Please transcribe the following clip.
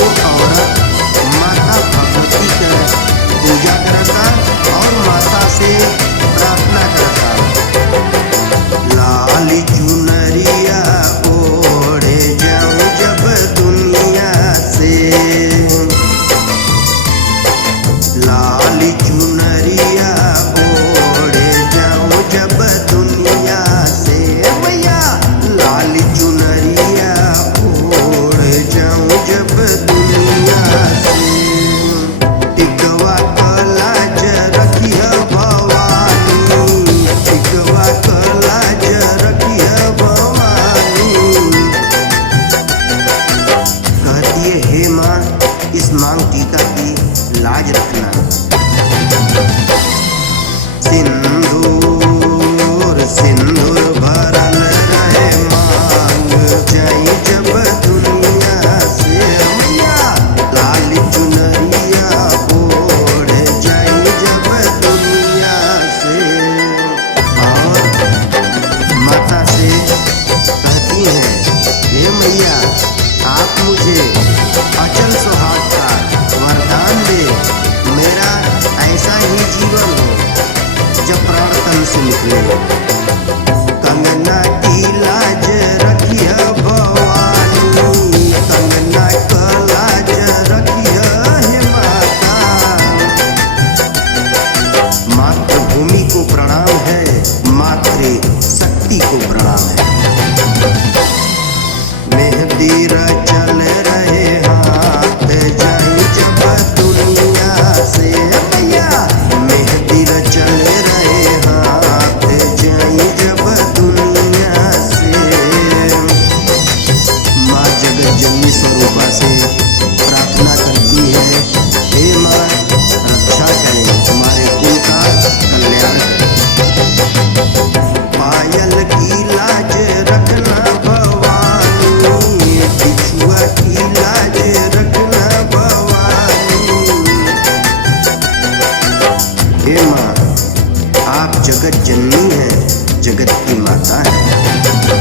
वो औरत माता भगवती के पूजा करता और माता से प्रार्थना करता। लाल चुनरिया ओढ़े जाऊं जब दुनिया से, लाल चुनरिया ओढ़े जाऊं जब दुनिया से, भैया लाल चुनरिया ओढ़ जाऊं जब दुनिया से। टिकवा कलाज रखिया भवानी, टिकवा कलाज रखिया भवानी। कहती है हे माँ, इस मांग टीका की लाज रखना। सिंदूर सिंदूर भरल रहे मांग जाई जब दुनिया से, मैया लाल चुनरिया ओढ़ जाई जब दुनिया से। और माता से कहती है हे मैया, आप मुझे अचल सुहाग का वरदान दे, मेरा ऐसा ही जीवन हो जब प्राण तन से निकले। कंगना की लाज रखिया भवानी, कंगना का लाज रखिया हे माता। मातृभूमि को प्रणाम है, मातृ शक्ति को प्रणाम है। मेहंदी चल रहे हाथ जाई जब दुनिया से, भैया मेहंदी चल रहे हाथ जाई जब दुनिया से। माँ जगत जननी स्वरूपा से प्रार्थना करती है हे माँ, रक्षा करें, हमारे कुल का कल्याण करें। पायल की लाज रखना भवानी, बिछुआ की लाज रखना भवानी। हे माँ, आप जगत जननी हैं, जगत की माता हैं।